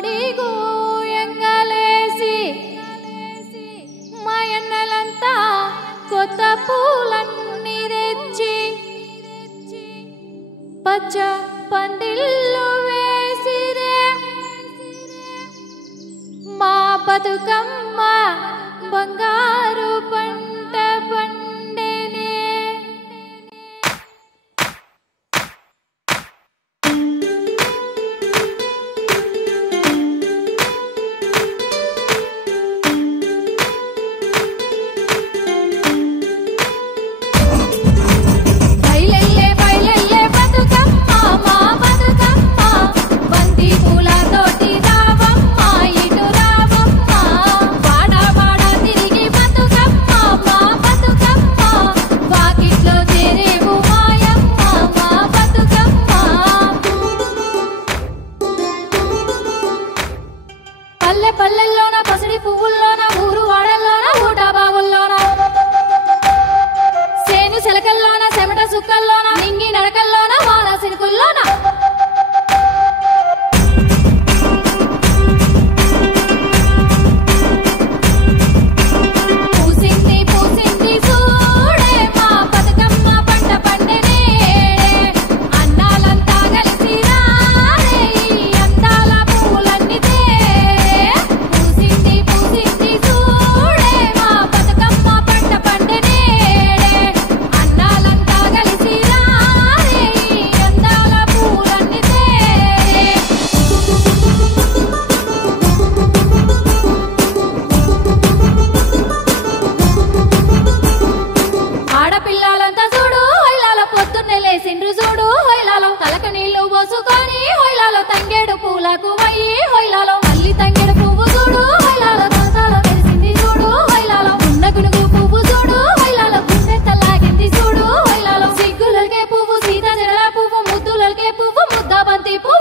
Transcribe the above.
కోడిగు ఎంగలేసి మాయన్నలంతా కొత్త పూలన్నీ తెచ్చి పచ్చ పందిళ్ళు వేసిరే మా బతుకమ్మ బంగారు పంట పండేనే పల్లెల్లోన పసిడి పువ్వుల్లోన ఊరు వాడల్లోన ఊట బావుల్లోన సేను శలకల్లోన చెమట సుక్కల్లోన నింగి నడకల్లోన వాన సినుకుల్లోన పూసింది పూసింది చూడే మా బతుకమ్మ పంట పండేనే అన్నాలంతా కలిసి రారే ఈ అందాల పూలన్నీ ఆడపిల్లలంతా చూడు హొయ్లాలో పొద్దున్నే లేసిండ్రు చూడు హొయ్లాలో తలకు నీళ్లు పోసుకొని హొయ్లాలో తంగేడు పూలకు వయ్యి హొయ్లాలో మళ్ళీ తంగేడు పువ్వు చూడు హొయ్లాలో దోసాలో తెలిసింది చూడు హొయ్లాలో ఉన్న గునుగు పువ్వు చూడు హొయ్లాలో గుండె లాగింది చూడు హొయ్లాలో సిగ్గులకే పువ్వు సీత జడల పువ్వు ముద్దులకే పువ్వు ముద్ద బంతి పువ్వు